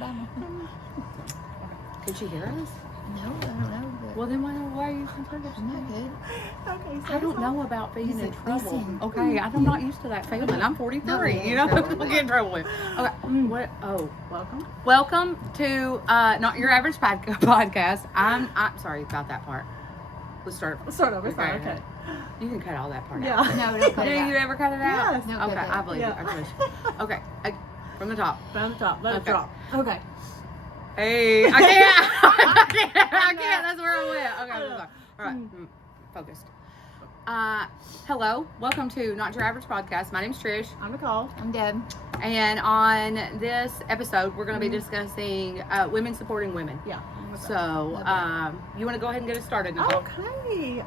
Bye, Mom. Can she hear us? No, I don't know. But Well, then why are you complaining? I'm not good. Okay, so I don't know about being in trouble. listen. Okay, I'm not used to that feeling. I'm 43. No, You know, trouble. we'll get in trouble with. Okay. What? Oh, welcome. welcome to Not Your Average Podcast. I'm sorry about that part. Let's start. Let's start over. Sorry. Okay. You can cut all that part Yeah. out. No, don't cut Do it out. you ever cut it out? Yes. No, Okay, cut it I out. believe Yeah. you. I trust you. Okay, from the top. From the top. Let it Okay. drop. Okay. Hey, I can't. I can't. That's where I went. Okay, I'm sorry. All right, focused. Hello, welcome to Not Your Average Podcast. My name's Trish, I'm Nicole. I'm Deb. and on this episode, we're going to be discussing women supporting women. Yeah. So, you want to go ahead and get us started, Nicole? Okay.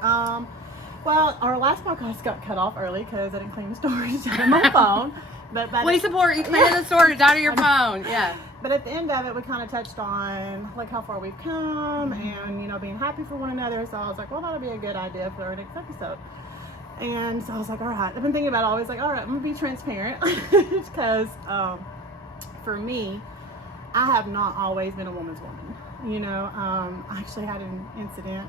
Well, our last podcast got cut off early because I didn't clean the storage out of my phone. But We support you. Clean the storage out of your phone. Yeah. But at the end of it, we kind of touched on like how far we've come and being happy for one another. So I was like, well, that'll be a good idea for our next episode. And so I was like, all right. I've been thinking about it always like, all right, I'm gonna be transparent because for me, I have not always been a woman's woman. I actually had an incident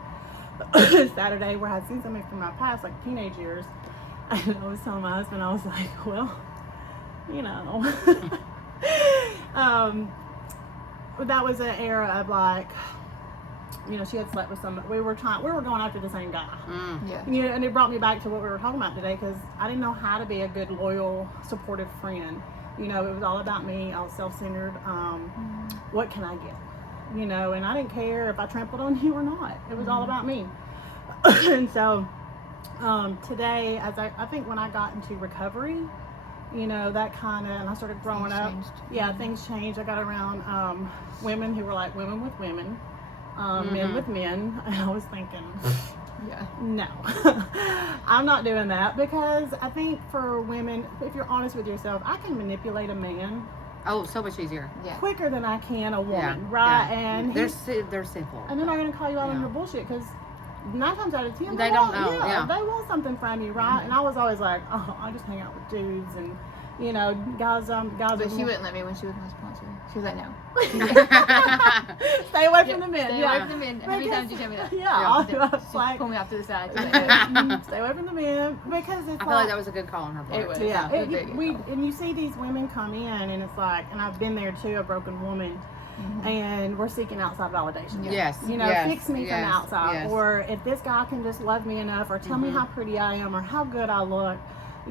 Saturday where I had seen somebody from my past, like teenage years, and I was telling my husband, I was like, well, that was an era of like, she had slept with somebody. We were going after the same guy. Yeah. And it brought me back to what we were talking about today because I didn't know how to be a good, loyal, supportive friend. It was all about me. I was self-centered. What can I get? And I didn't care if I trampled on you or not. It was all about me. And so today, as I think when I got into recovery, that kind of, and I started growing up. Changed. Yeah, things changed. I got around women who were like women with women, men with men, and I was thinking, Yeah. no, I'm not doing that because I think for women, if you're honest with yourself, I can manipulate a man Oh, so much easier. Yeah. quicker than I can a woman, Yeah, right? yeah. And They're he's- they're simple. and they're not going to call you out on Yeah. your bullshit because 9 times out of 10 They don't want, know, yeah. they want something from you, right? And I was always like, oh, I just hang out with dudes and guys. But she wouldn't let me when she was my sponsor. She was like, no. Stay away from the men. Stay yeah. away from the men. How many Because- times did you tell me that? Yeah, I was She like, pulled me off to the side. She's like, no. stay away from the men because it's I feel like that was a good call on her part. It was. Yeah, It was very good call. and you see these women come in, and it's like, and I've been there too, a broken woman, and we're seeking outside validation. Yes. Fix me from the outside, yes. or if this guy can just love me enough, or tell me how pretty I am, or how good I look.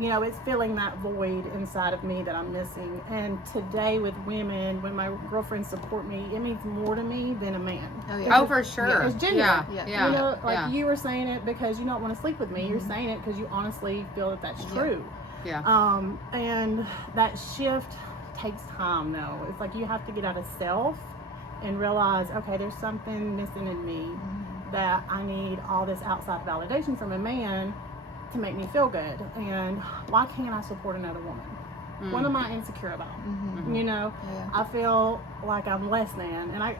It's filling that void inside of me that I'm missing. And today with women, when my girlfriends support me, it means more to me than a man. Oh, yeah. Oh, for sure. It's genuine. Yeah. Yeah. Yeah. You were saying it because you don't want to sleep with me. You're saying it because you honestly feel that that's true. Yeah. And that shift takes time, though. It's like you have to get out of self and realize, okay, there's something missing in me that I need all this outside validation from a man to make me feel good. And why can't I support another woman? What am I insecure about? Yeah. I feel like I'm less than. And I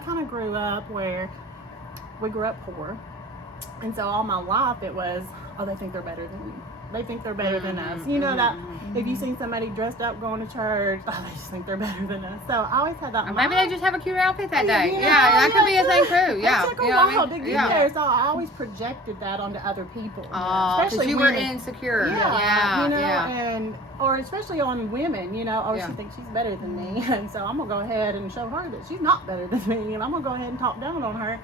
kind of grew up where we grew up poor. And so all my life it was, oh, they think they're better than you. They think they're better than us. That if you seen somebody dressed up going to church, oh, they just think they're better than us. So I always had that. Or maybe they just have a cute outfit that day. Yeah, that could be a thing too. It Yeah. took a You know what I while mean? to get there, so I always projected that onto other people. Oh, because Especially you were women. insecure. Yeah, Yeah. or especially on women, she thinks she's better than me, and so I'm gonna go ahead and show her that she's not better than me, and I'm gonna go ahead and talk down on her.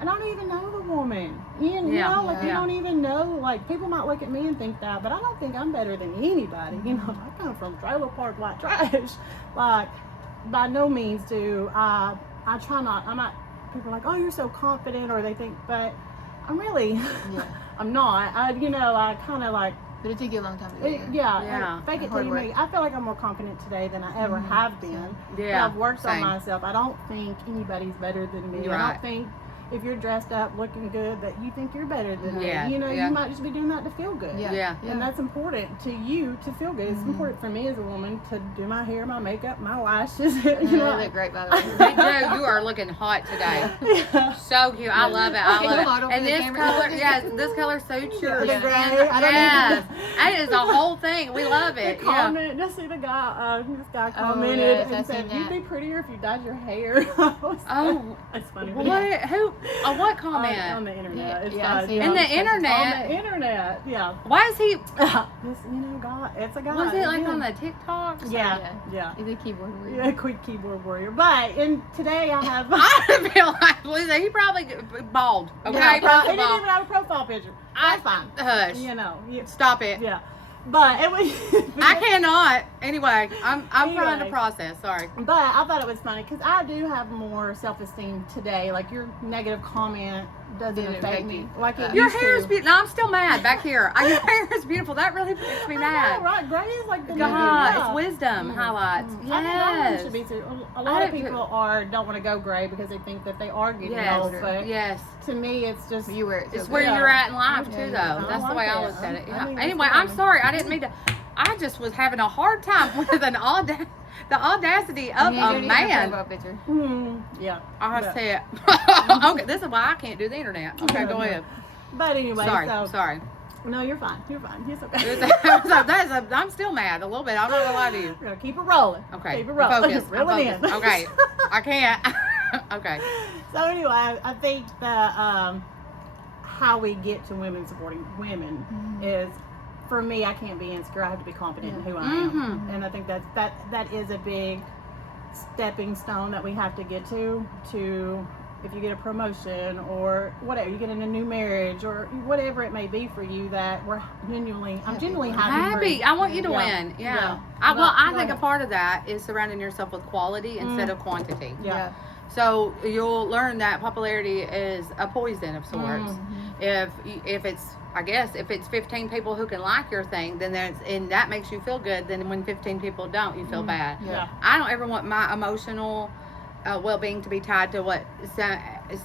And I don't even know the woman. You don't even know. Like, people might look at me and think that, but I don't think I'm better than anybody. I come from trailer park white trash. Like, by no means do I try not. I'm not. People are like, oh, you're so confident, or they think, but I'm really. Yeah. I'm not. I kind of like. But it took you a long time to get here. Fake it till Hard you work. make it. I feel like I'm more confident today than I ever have been. Yeah, But I've worked same. on myself. I don't think anybody's better than me. You're I right. don't think if you're dressed up looking good that you think you're better than me. Yeah, You know, yeah. you might just be doing that to feel good. Yeah. And that's important to you to feel good. It's important for me as a woman to do my hair, my makeup, my lashes. You You know, look great, by the way. Hey, Joe, you are looking hot today. yeah. So cute. I love it. I Can love you it. model And for the this camera? color, yes, this color suits your The skin. gray. I don't Yes. even- That is a whole thing. We love it. They Yeah. comment, just see the guy, this guy Oh, commented yes, I and seen said, "You'd that. be prettier if you dyed your hair." Oh, That's funny. what? Who? What On comment? the internet. Yeah, It's yeah, I fine. see Yeah. it In the on Facebook. internet? On the internet, yeah. Why is he? This, guy, it's a guy. Was it like yeah. on the TikToks? Yeah, Yeah. yeah. He's a keyboard warrior. Yeah, quick keyboard warrior. But today I have. I feel like Lisa, he probably bald. Okay, Yeah, first he of didn't all, even have a profile picture. That's fine. hush. You know. Stop it. Yeah. But it was. I cannot. Anyway, I'm trying to Anyway. process. Sorry. But I thought it was funny because I do have more self-esteem today. Like your negative comment doesn't Didn't affect affect me you. like it Your used hair is to. beautiful. No, I'm still mad back here. Your hair is beautiful. That really makes me I mad. know, right? Gray is like the God, new, yeah. it's wisdom Mm. highlights. I think all women Yes. should be too. A I lot of do too. people don't want to go gray because they think that they are getting Yes. old. But Yes. to me, it's just You wear it so It's good. where Yeah. you're at in life Yeah, too, yeah. though. I That's the like way I that. looked at it. I Yeah. think it's Anyway, I'm fun. sorry. I didn't mean to. I just was having a hard time with the audacity of You a do need man. profile picture. yeah. I But- said, okay, this is why I can't do the internet. Okay, go ahead. But anyway, Sorry, so sorry. no, you're fine. You're fine. It's okay. I'm still mad a little bit. I'm not gonna lie to you. We're gonna keep it rolling. Okay, Keep it rolling. focus. Reel I'm it in. focused. Okay, I can't. Okay. So anyway, I think that how we get to women supporting women is, for me, I can't be insecure. I have to be confident in who I am, Mhm. and I think that is a big stepping stone that we have to get to. If you get a promotion or whatever, you get in a new marriage or whatever it may be for you, that I'm genuinely happy. for Happy. you. I want you to Yeah. win. Yeah. Yeah. I Go think a ahead. part of that is surrounding yourself with quality instead of quantity. Yeah. So you'll learn that popularity is a poison of sorts. Mm-hmm. If it's, I guess, if it's 15 people who can like your thing, then that makes you feel good. Then when 15 people don't, you feel bad. Yeah. I don't ever want my emotional well-being to be tied to what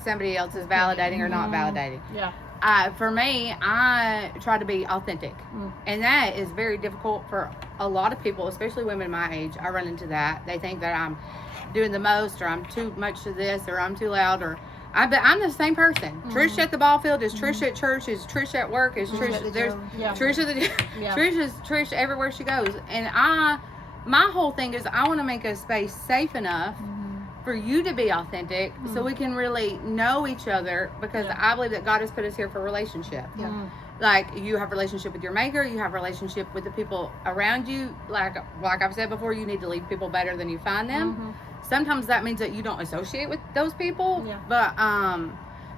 somebody else is validating or not validating. Yeah. For me, I try to be authentic, and that is very difficult for a lot of people, especially women my age. I run into that. They think that I'm doing the most, or I'm too much to this, or I'm too loud, or I'm the same person. Trish at the ball field is Trish at church, is Trish at work, is Trish Trish. at the There's gym. Yeah. Trish at the Yeah. Trish is Trish everywhere she goes, and my whole thing is I want to make a space safe enough for you to be authentic, so we can really know each other, because Yeah. I believe that God has put us here for relationship. Yeah. Like, you have relationship with your maker, you have relationship with the people around you. Like I've said before, you need to leave people better than you find them. Sometimes that means that you don't associate with those people. Yeah.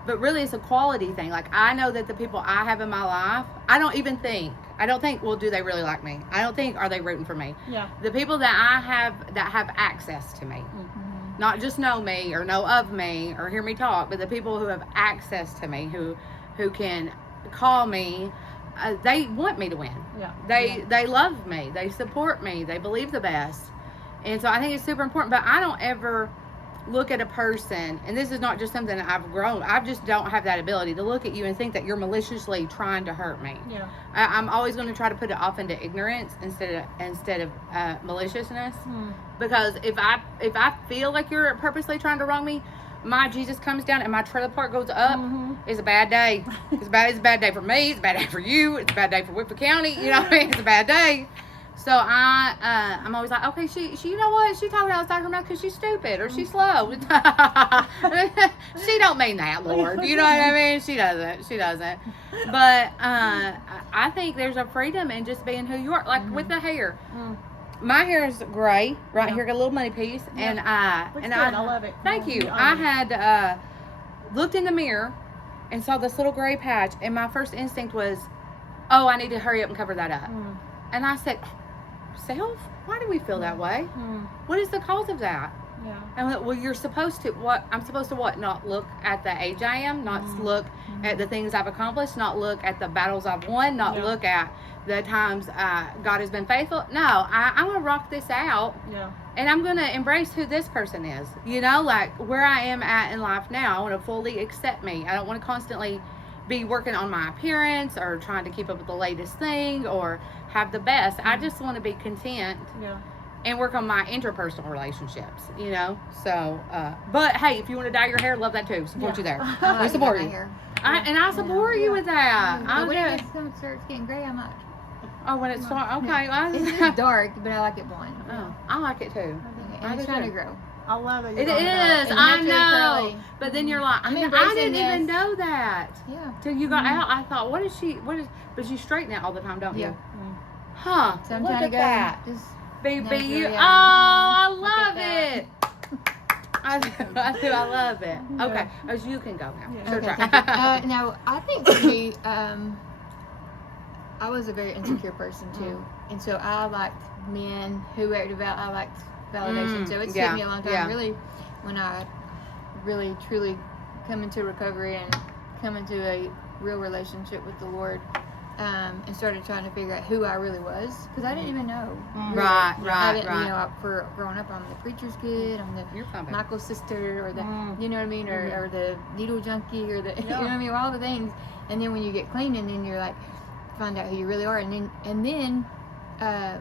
But really it's a quality thing. Like, I know that the people I have in my life, I don't think, well, do they really like me? I don't think, are they rooting for me? Yeah. The people that I have that have access to me, not just know me or know of me or hear me talk, but the people who have access to me, who can call me, they want me to win. Yeah. They love me, they support me, they believe the best. And so I think it's super important. But I don't ever look at a person, and this is not just something that I've grown, I just don't have that ability to look at you and think that you're maliciously trying to hurt me. Yeah. I'm always going to try to put it off into ignorance instead of maliciousness. Because if I feel like you're purposely trying to wrong me, my Jesus comes down and my trailer park goes up, it's a bad day. It's a bad day for me. It's a bad day for you. It's a bad day for Whitfield County. You know what I mean? It's a bad day. So I'm always like, okay, she you know what? She talking outside her mouth because she's stupid or she's slow. She don't mean that, Lord. You know what I mean? She doesn't. But I think there's a freedom in just being who you are. Like with the hair. My hair is gray right Yeah. here, got a little money piece, and Looks good. I love it. Thank you. Yeah. I had looked in the mirror and saw this little gray patch, and my first instinct was, oh, I need to hurry up and cover that up. And I said, self, why do we feel that way? What is the cause of that? Yeah. And I'm like, well, you're supposed to I'm supposed to what? Not look at the age I am, not look at the things I've accomplished, not look at the battles I've won, not look at the times God has been faithful. No, I'm gonna rock this out. Yeah. And I'm going to embrace who this person is. You know, like where I am at in life now, I want to fully accept me. I don't want to constantly be working on my appearance or trying to keep up with the latest thing or have the best. I just want to be content and work on my interpersonal relationships, you know. So, but hey, if you want to dye your hair, love that too. Support you there. We support you. I support you with that. But when it starts getting gray, I'm like, oh, when it's okay. it's just dark, but I like it blonde. Oh, I like it too. And it's trying to grow. I love it. It You is. know that. I naturally know. curly. But then you're like, I'm I embracing didn't even this. know that. Yeah. Till you got out, I thought, but you straighten it all the time, don't Yeah. you? Huh. So I'm Look trying at to go. that. Just Be naturally, you. Oh, yeah. I Look love at it. I do. I love it. Okay. As you can go now. Yeah. Sure okay, try. thank you. Now, I think for me, I was a very insecure person too, and so I liked men who were devout. I liked validation, so it took me a long time. Really, when I really truly come into recovery and come into a real relationship with the Lord, and started trying to figure out who I really was, because I didn't even know. Really. Right, I didn't, right. You know, for growing up, I'm the preacher's kid. I'm the You're fine, babe. Michael's sister, or the, you know what I mean, or the needle junkie, or the, you know what I mean, all the things. And then when you get clean, and then you're like, find out who you really are, and then I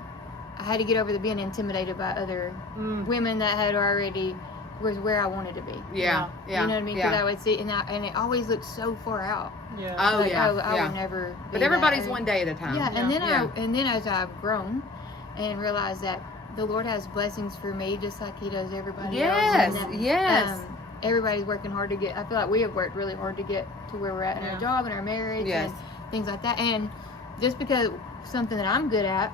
had to get over the being intimidated by other women that had already was where I wanted to be. Yeah. You know what I mean? Because I would see, and it always looked so far out. Yeah. Oh, Like, yeah. I would never. Be But everybody's that. one day at a time. Yeah, and then Yeah. and then as I've grown and realized that the Lord has blessings for me just like He does everybody Yes, else. And that, yes. Everybody's working hard to get. I feel like we have worked really hard to get to where we're at in our job and our marriage Yes. and things like that. And just because something that I'm good at,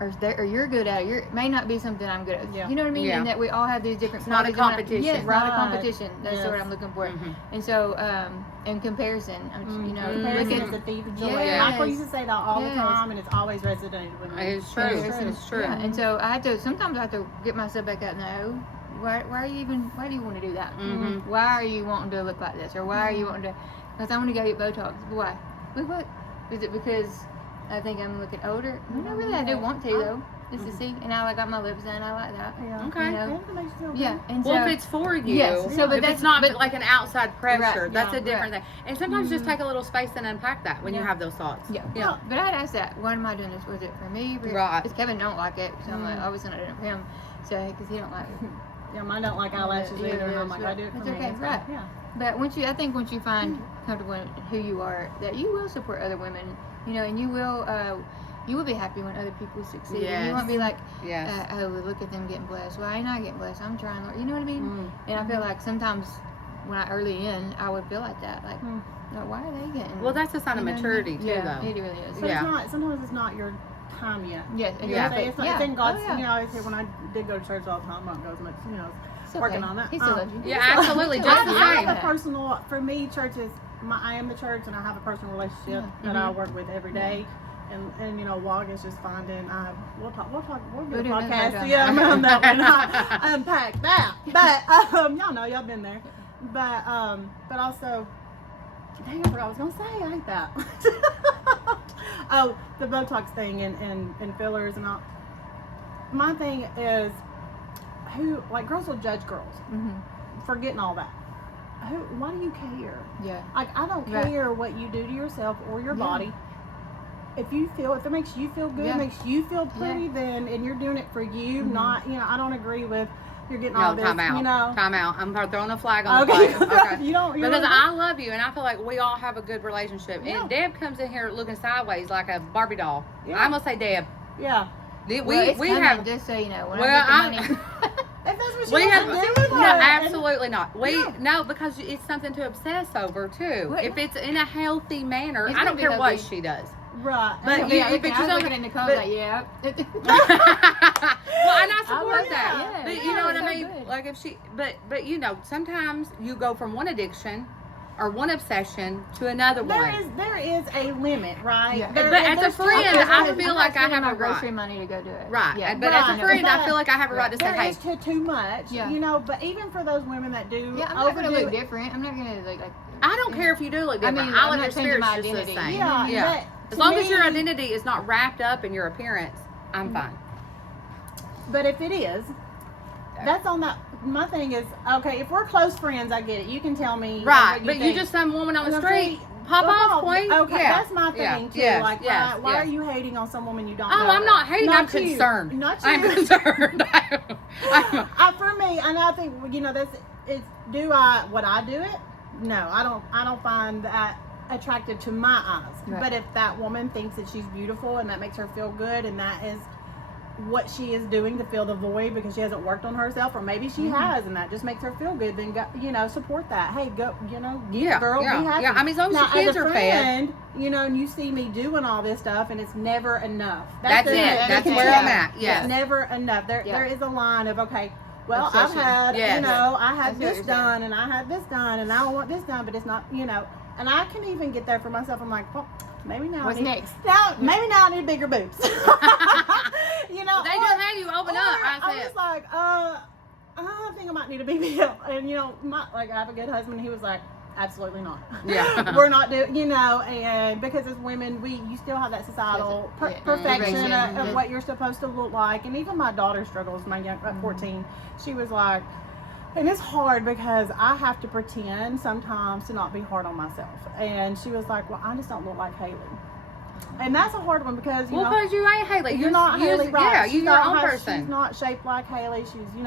or you're good at, may not be something I'm good at. Yeah. You know what I mean? Yeah. And that we all have these different. It's not a qualities. competition. Yes, not a Right. competition. That's the Yes. word I'm looking for. Mhm. And so, in comparison, you know, Comparison look is at the thief of joy. Yes. Michael used to say that all the Yes. time, and it's always resonated with me. It's true. Comparison. It's true. Yeah, and so sometimes I have to get myself back out. No, why do you want to do that? Mhm. Why are you wanting to look like this? Or why are you wanting to, because I want to go get Botox. Why? What? Is it because I think I'm looking older? No, really, I do want to though. Just to see, and I got my lips done. I like that. Yeah. Okay. You know? And it makes you feel Yeah, good. and so Well, if it's for you, Yes, so, but if that's- it's not but- like an outside pressure, Right, that's yeah, a different thing. And sometimes just take a little space and unpack that when you Yeah. have those thoughts. Yeah. Yeah. But I'd ask that. Why am I doing this? Was it for me? Right. Because Kevin don't like it, so I'm like, obviously not doing it for him. So because he don't like it. Yeah, mine don't like eyelashes Yeah, either. And I'm like, yeah, I do it for it's me. okay, It's right. Yeah. But I think once you find comfortable in who you are, that you will support other women, you know, and you will be happy when other people succeed. And you Yes. won't be like, Yes. oh, look at them getting blessed. Well, I ain't not getting blessed. I'm trying, Lord. You know what I mean? And I feel like sometimes when I would feel like that, like, why are they getting? Well, that's a sign of you know, maturity too, yeah, though. it really is. But Yeah. it's not. Sometimes it's not your time yet. Yes, You know, exactly. it's, not, Yeah. it's in God's. Oh, yeah. You know, I say when I did go to church all the time, I don't go as much. You know, It's okay. working on that. He still loves you. Yeah, absolutely. He Just still the loves you. I same. have a personal. For me, church is. I am the church, and I have a personal relationship that I work with every day. And you know, WOG is just finding. We'll do a do another podcast. podcast. Yeah, on that one. I unpack that. But y'all know, y'all been there. But also, dang, I forgot what I was gonna say. I hate that. Oh, the Botox thing and fillers and all. My thing is, girls will judge girls for getting all that. Why do you care? Yeah. Like, I don't Right. care what you do to yourself or your Yeah. body. If it makes you feel good, Yeah. makes you feel pretty, then, and you're doing it for you, not, I don't agree with you're getting all No, this, time out. you know. Time out. I'm throwing a flag on the Okay. plate. Okay. You don't Because I love you and I feel like we all have a good relationship. Yeah. And Deb comes in here looking sideways like a Barbie doll. Yeah. I'm gonna say Deb. Yeah. Well, We coming, have just so you know. When well, I get the money. If that's what we you have want to do with no, it. absolutely not. Yeah. No, because it's something to obsess over too. What? If it's in a healthy manner, It's I gonna don't be care what healthy. she does. Right. But Yeah, you, I but was you looking in the car but- like, yeah. well, and I support love that. that. But Yeah, you know what so I mean? good. Like if she, but sometimes you go from one addiction or one obsession to another one. There is a limit, right? Yeah. There But is- as a there's two friend, different- I feel like I have my a grocery right. money to go do it. Right. Yeah. But as a Right. friend, I But feel like I have a right to say, there hey, is too much, Yeah. you know. But even for those women that do Yeah, I'm not gonna overdo look it, different. I'm not gonna like. I don't care if you do look I different. mean, I I'm live not your changing spirit's my just the identity. same. yeah, Yeah. but As to long as your me- identity is not wrapped up in your appearance, I'm fine. But if it is, that's on that. My thing is, okay, if we're close friends, I get it. You can tell me, Right. what But you think. just some woman on the Okay, street. Pop off, queen. Okay, Yeah. that's my Yeah. thing too. Yes. Like, Yes. why Yes. are you hating on some woman you don't Oh, know? I'm not hating. I'm you. concerned. Not you. I'm concerned. For me, and I think that's it's. Do I would I do it? No, I don't. I don't find that attractive to my eyes. Right. But if that woman thinks that she's beautiful and that makes her feel good, and that is what she is doing to fill the void because she hasn't worked on herself, or maybe she has, and that just makes her feel good, then go, support that. Hey, go, Yeah, girl, yeah, be happy. yeah. I mean, as long as Now, your kids as a are fed. friend, and you see me doing all this stuff, and it's never enough. That's the- it. That's the where key. I'm at. Yes. It's never enough. There Yeah. is a line of, okay, well, Obsession. I've had, Yes. I had I see what this you're saying. done, and I had this done, and I want this done, but it's not, and I can even get there for myself. I'm like, well, maybe now What's I need, next? Maybe now I need bigger boobs. They or- just had you open up. I I'm said, just like, I think I might need a BBL. And, I have a good husband. He was like, absolutely not. Yeah. We're not doing, and because as women, you still have that societal Yeah. perfection Perfection. of what you're supposed to look like. And even my daughter struggles, at 14. She was like, and it's hard because I have to pretend sometimes to not be hard on myself. And she was like, well, I just don't look like Haley. And that's a hard one because, well, because you ain't Haley. you're not Haley, right? Yeah, She's you're your not own how- person. She's not shaped like Haley. She's,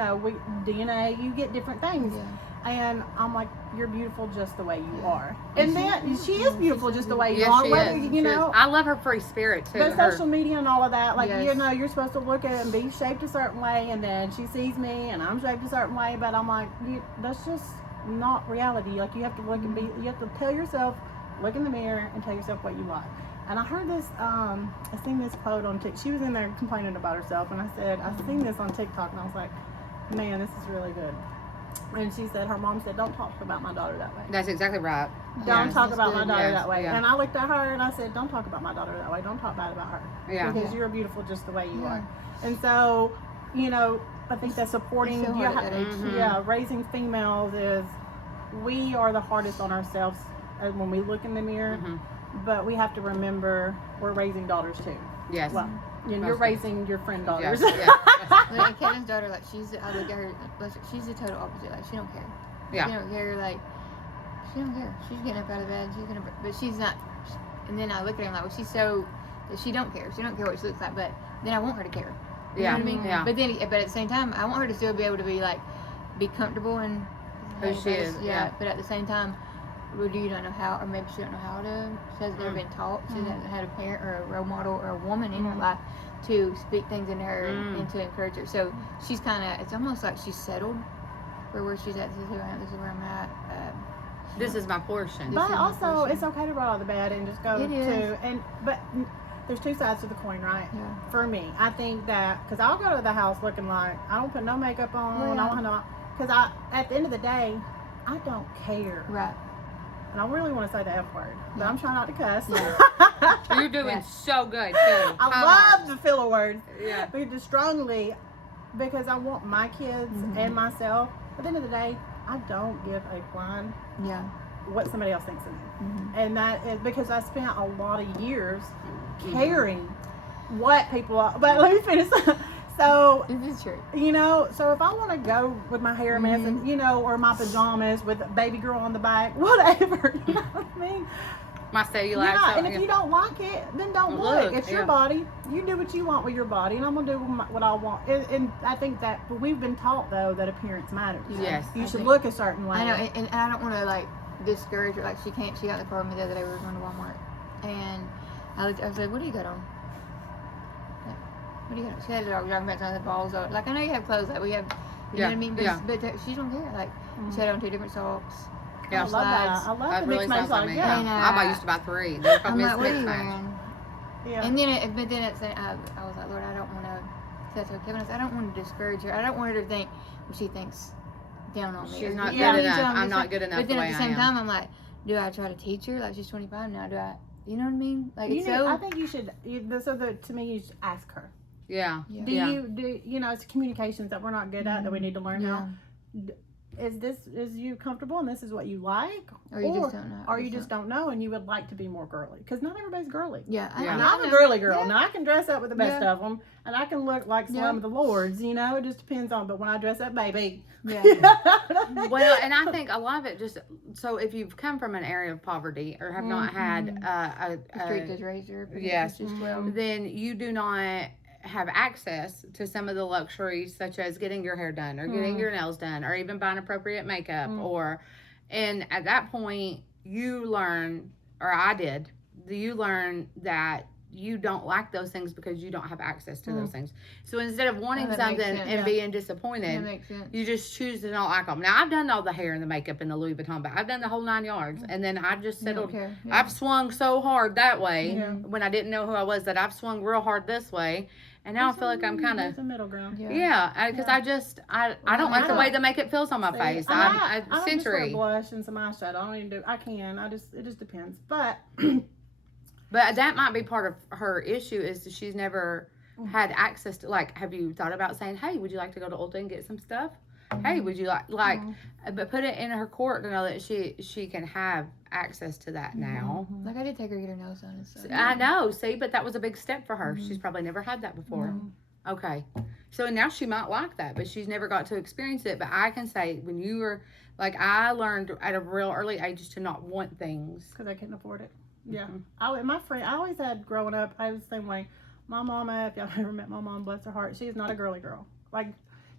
DNA, you get different things. Yeah. And I'm like, you're beautiful just the way you are. And then she is beautiful just the way you Yes, are. she Whether, is. you She know, is. I love her free spirit too. but Her- social media and all of that, like, Yes. you're supposed to look at it and be shaped a certain way, and then she sees me and I'm shaped a certain way, but I'm like, that's just not reality. Like, you have to look and you have to tell yourself, look in the mirror and tell yourself what you like. And I heard this, I seen this quote on TikTok. She was in there complaining about herself, and I said, I seen this on TikTok, and I was like, man, this is really good. And she said, her mom said, don't talk about my daughter that way. That's exactly right. Don't Yes. talk That's about my good. daughter Yes, that way. yeah. And I looked at her and I said, don't talk about my daughter that way. Don't talk bad about her. Yeah. Because Yeah. you're beautiful just the way you Yeah. are. And so, I think that supporting, It's so hard at that age. Mhm. raising females is, we are the hardest on ourselves when we look in the mirror. Mhm. But we have to remember we're raising daughters too. Yes. Well, you're Most raising your friend daughters. Yes. Yes. Like Kevin's daughter, like I look at her, she's the total opposite. Like she don't care. Yeah. She don't care. Like she don't care. She's getting up out of bed. But she's not. And then I look at her and like, well, she's so that she don't care. She don't care what she looks like. But then I want her to care. You Yeah. know what I mean? Yeah. But at the same time, I want her to still be able to be comfortable and Who she is, yeah. But at the same time, do you don't know how, or maybe she don't know how to. She hasn't never been taught. She hasn't had a parent or a role model or a woman in her life to speak things into her and to encourage her. So she's kind of. It's almost like she's settled for where she's at. This is who I am. This is where I'm at. This is my portion. But is also, unfortunate. it's okay to roll out of the bed and just go It is. but there's two sides to the coin, right? Yeah. For me, I think that, because I'll go to the house looking like, I don't put no makeup on, Oh, yeah. I don't have because at the end of the day, I don't care. Right. And I really want to say the F word, but I'm trying not to cuss. You're doing Yeah. so good too. I love the filler words. Yeah. But just strongly, because I want my kids and myself. At the end of the day, I don't give a flying Yeah. what somebody else thinks of me. Mm-hmm. And that is because I spent a lot of years caring what people are. But let me finish. So, This is true. so if I want to go with my hair mess and, or my pajamas with a baby girl on the back, whatever, you know what I mean? My cellulite. Yeah, so- and if you don't like it, then don't Look, look. It's your yeah. body. You do what you want with your body, and I'm going to do what I want. And I think that we've been taught, though, that appearance matters. Yes. You I should think- look a certain way. I know, and I don't want to discourage her. Like she got in the car with me the other day. We were going to Walmart, and I said, "What do you got on?" Like, what do you got? She had it all jogging back on the balls of it. Like I know you have clothes that we have. You know Yeah, what I mean? But, yeah. but she don't care. Like she had on 2 different socks. I Yeah. love that. I love That the really mixed sounds like match. me. Yeah. And, I about used to buy 3. They're I'm probably like, what are you mixed match. wearing? Yeah. And then, but then I was like, Lord, I don't want to. That's what Kevin said. I don't want to discourage her. I don't want her to think when she thinks down on me. She's or- not you know good what I mean? enough. So I'm just not like- good enough But then the at way the I same am. time, I'm like, do I try to teach her? Like, she's 25 now. Do I, you know what I mean? Like, You it's need, so. I think you should. To me, you should ask her. Yeah. Yeah. Do you know it's communications that we're not good at that we need to learn Yeah. how. Is you comfortable and this is what you like, Or you just don't know. or you just don't know and you would like to be more girly because not everybody's girly. Yeah. Yeah. And I I'm a know. girly girl. Yeah. Now I can dress up with the best of them, and I can look like some Yeah. of the lords. You know, it just depends on. But when I dress up, baby. Yeah. Well, and I think a lot of it just, so if you've come from an area of poverty or have not had The street just raised her. yes. She's 12. then you do not have access to some of the luxuries such as getting your hair done or getting your nails done or even buying appropriate makeup and at that point you learn, or I did, you learn that you don't like those things because you don't have access to those things. So instead of wanting that makes something sense. and being disappointed, That makes sense. you just choose to not like them. Now I've done all the hair and the makeup and the Louis Vuitton bag. I've done the whole 9 yards, and then I just You don't settled. care. Yeah. I've swung so hard that way Yeah. when I didn't know who I was that I've swung real hard this way, and now I feel like I'm kind There's of a middle ground. yeah, because I don't like the way the makeup feels on my See, face. and I I'm just wear sensory, blush and some eyeshadow. I don't even do. I can. It just depends. But but that might be part of her issue is that she's never had access to, like, have you thought about saying, hey, would you like to go to Ulta and get some stuff? Hey, would you like but put it in her court to know that she can have access to that now. Like, I did take her to get her nails done and stuff. I know, see, but that was a big step for her. She's probably never had that before. Okay. So now she might like that, but she's never got to experience it. But I can say when you were, like, I learned at a real early age to not want things. because I couldn't afford it. Yeah. I always had, growing up, I was the same way. My mama, if y'all ever met my mom, bless her heart, she is not a girly girl. Like,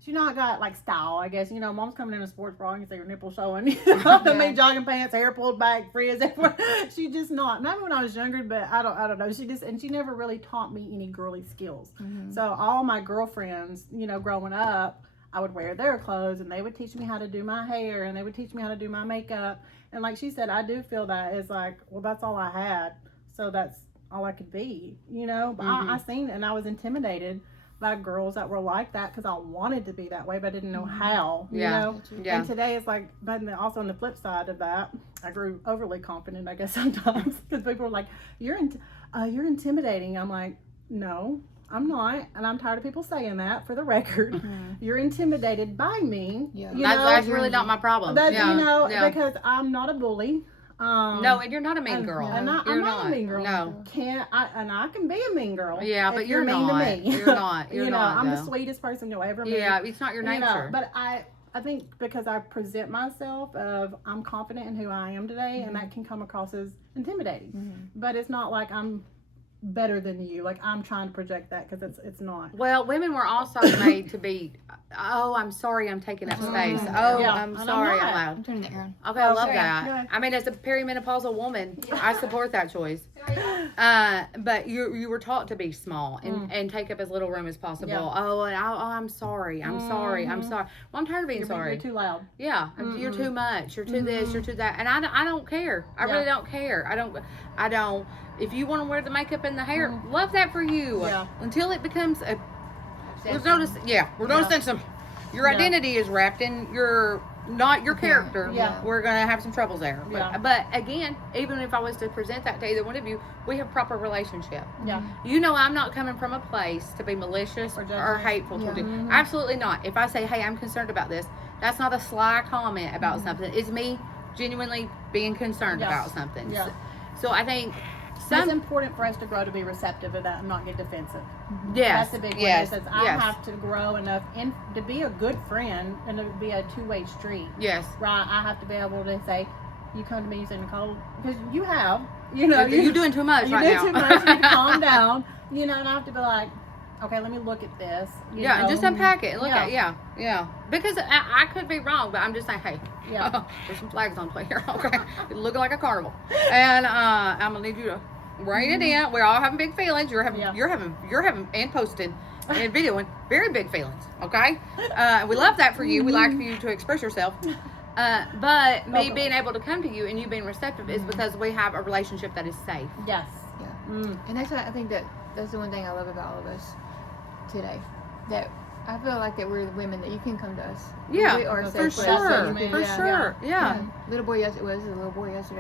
she's not got, like, style, I guess. You know, mom's coming in a sports bra, you can see her nipple showing. You know, I mean, jogging pants, hair pulled back, frizz everywhere. She's just not. Maybe when I was younger, but I don't know. She never really taught me any girly skills. So all my girlfriends, you know, growing up, I would wear their clothes and they would teach me how to do my hair and they would teach me how to do my makeup. And like she said, I do feel that is like, well, that's all I had. So that's all I could be, you know. But I seen it and I was intimidated by girls that were like that because I wanted to be that way, but I didn't know how, you know. Yeah. And today it's like, but also on the flip side of that, I grew overly confident, I guess, sometimes because people were like, you're intimidating. I'm like, no, I'm not, and I'm tired of people saying that. For the record, you're intimidated by me. Yeah. You That's know, really not my problem. that's, yeah. you know, yeah. because I'm not a bully. No, and you're not a mean girl. And I'm You're not a mean girl. No. I can be a mean girl. Yeah, but if you're mean not. to me. You're not. You're you know, not, I'm the though. sweetest person you'll ever meet. Yeah, it's not your You know, nature. but I think because I present myself of I'm confident in who I am today, and that can come across as intimidating. But it's not like I'm better than you. Like I'm trying to project that because it's not. Well, women were also made to be, oh, I'm sorry I'm taking up space. Oh, Yeah, I'm and I'm sorry not. I'm loud. I'm turning that around. Okay, I love sorry. that. Yeah. I mean, as a perimenopausal woman, I support that choice. But you were taught to be small and take up as little room as possible. Yeah. I'm sorry. I'm sorry. I'm sorry. Well, I'm tired of being You're sorry. too loud. Yeah, you're too much. You're too this. You're too that. And I don't care. I really don't care. I don't. If you want to wear the makeup and the hair, love that for you. Yeah. Until it becomes a. We're noticing some. Your identity is wrapped in your not your character. Yeah. We're gonna have some troubles there. Yeah. But again, even if I was to present that to either one of you, we have proper relationship. Yeah. You know, I'm not coming from a place to be malicious Or or judgmental. hateful to do. Absolutely not. If I say, hey, I'm concerned about this, that's not a sly comment about something. It's me genuinely being concerned Yes. about something. Yeah. So I think It's important for us to grow to be receptive of that and not get defensive. yes, That's a big yes, one. It says I yes, have to grow enough and to be a good friend and to be a two-way street. yes. Right? I have to be able to say, you come to me, you say, Nicole, because you have, you know, You're doing too much you right do now. too much. You need to calm down, you know, and I have to be like, okay, let me look at this. You Yeah, know? just unpack it and look Yeah. at it. Yeah. Because I could be wrong, but I'm just saying, hey, Yeah. there's some flags on play here. Okay, it's looking like a carnival, and I'm gonna need you to rein it in. We're all having big feelings. You're having and posting and videoing very big feelings. Okay, we love that for you. We like for you to express yourself. But me being able to come to you and you being receptive is because we have a relationship that is safe. Yes. Yeah. And that's what I think that's the one thing I love about all of us today. That I feel like that we're the women that you can come to us. Yeah, We are for safe sure, place. for sure. Yeah. Little boy yesterday,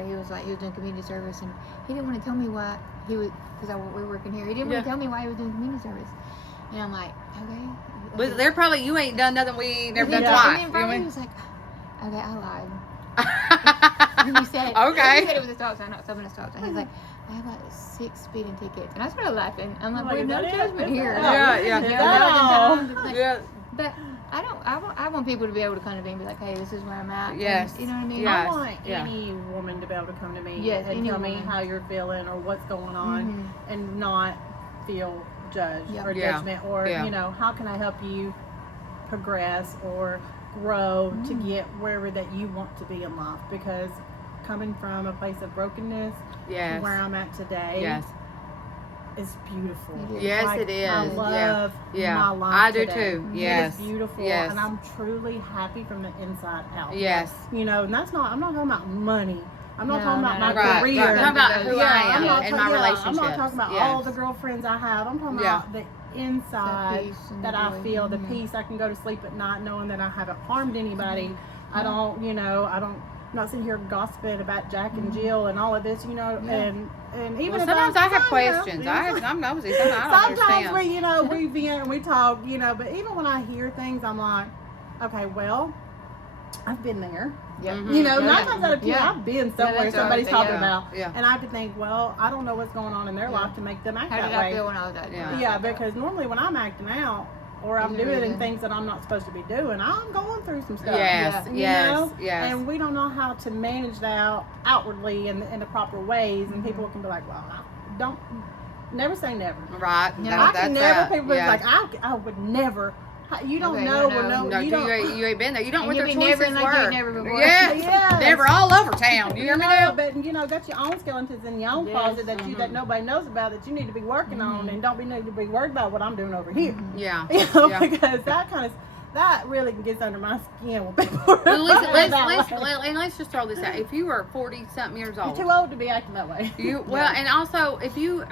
he was doing community service, and he didn't want to tell me why he was, because we were working here. He didn't want to tell me why he was doing community service. And I'm like, okay. But they're probably, you ain't done nothing we ain't never done Yeah. twice. And then You know finally what I he mean? was like, okay, I lied. And he said, Okay. he said it was a stop sign, not stopping a stop sign. He's like, I have like 6 speeding tickets. And I started laughing. I'm like, Like, well, is no that it? judgment Is here. that it? Yeah, You know, yeah. that was like, Yeah. But I want people to be able to come to me and be like, hey, this is where I'm at. Yes. And, you know what I mean? Yeah. I want Yeah. any woman to be able to come to me Yes, and any tell me woman. how you're feeling or what's going on and not feel judged Yeah. or Yeah. judgment or, Yeah. you know, how can I help you progress or grow to get wherever that you want to be in life? Because coming from a place of brokenness Yes. to where I'm at today Yes. is beautiful. It is. Yes, Like, it is. I love Yeah. my life I do today. too. It Yes. is beautiful Yes. and I'm truly happy from the inside out. Yes. You know, and that's not, I'm not talking about money. I'm not No, talking about no, my no. Right. career. Right. I'm talking about who Yeah, I I'm am not and talking- my yeah, relationships. I'm not talking about Yes. all the girlfriends I have. I'm talking Yeah. about the inside peace and that the I joy. feel, the peace. I can go to sleep at night knowing that I haven't harmed anybody. I don't, you know, I'm not sitting here gossiping about Jack and Jill and all of this, you know, and even Well, if sometimes I have you know, questions. I'm nosy. Sometimes I don't sometimes understand. we, you know, we vent and we talk, you know, but even when I hear things, I'm like, okay, well, I've been there. Yeah. Mhm. You know, Yeah. 9 times out of 10, Yeah. I've been somewhere that's what I somebody's was talking saying, about. Yeah. And I have to think, well, I don't know what's going on in their Yeah. life to make them act How that did way. I feel when I was at Yeah. Yeah, because normally when I'm acting out or I'm Is it doing reason? things that I'm not supposed to be doing, I'm going through some stuff. Yes. You Yes. know? Yes. And we don't know how to manage that outwardly in the proper ways. And Mm-hmm. people can be like, well, don't, never say never. Right. Yeah. I That's can never, that. people Yeah. be like, I would never. You don't Okay, know you or know. no, No, you you, don't. you ain't been there. You don't know And what you their be never choices like were. you never before. Yes. Yes. Never all over town. You hear me now? But you know, got your own skeletons in your own Yes. closet that nobody knows about that you need to be working on, and don't need to be worried about what I'm doing over here. Yeah. You know, Yeah. because that really gets under my skin when people. Well, listen, act that way. let's just throw this out. If you are 40-something years You're old, too old to be acting that way. and also if you